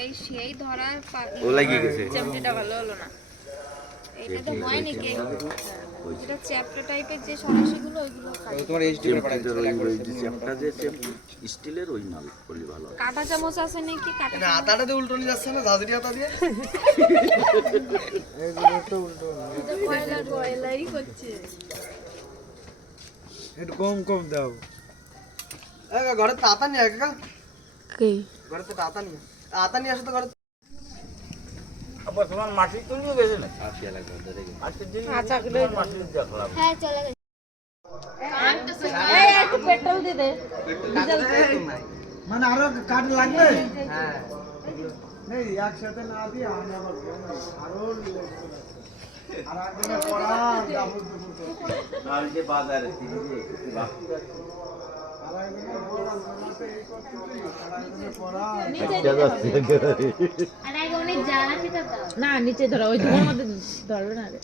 এই সেই ধরার ও লাগিয়ে গেছে। চ্যাপ্টাটা ভালো হলো না। এটা তো হয় নাকি এটা চ্যাপ্টা টাইপের যে সমস্যাগুলো ওইগুলো তোমার এইচডি করে পাঠাই যে চ্যাপটা যে স্টিলের ওই মাল করলে ভালো হয়। কাটা চামচ আছে নাকি কাটা না আটাটা দিয়ে উল্টো নিয়ে যাচ্ছে না ঝাঁঝরি আটা দিয়ে এইগুলো তো উল্টো বয়লারই করছে। একটু কম কম দাও। ঘরে তো আতা নিয়ে কাকা কি ঘরে তো আতা নিয়ে আতা নিয়ে আসো তো ঘরে আবার তোমার মাটি তুলিও গেছে না আশি এলাকা ধরে গেছে আজকে দিন মাটি দেখলাম। হ্যাঁ চলে গেছে। এই একটু পেট্রোল দিয়ে দে। মানে আরো কাঠ লাগবে? হ্যাঁ নেই একসাথে না দিয়ে আমি আবার আরো আর একজনে পড়া ডাবল দুপুর আর যে বাজারে তিনি যে আর একজনে পড়া জমাতে এই করতেছি আর একজনে পড়া আর আগে অনেক জ্বালা খেতে দাও। না নিচে ধরো ওই ধোঁয়ার মধ্যে ধরবে না রে।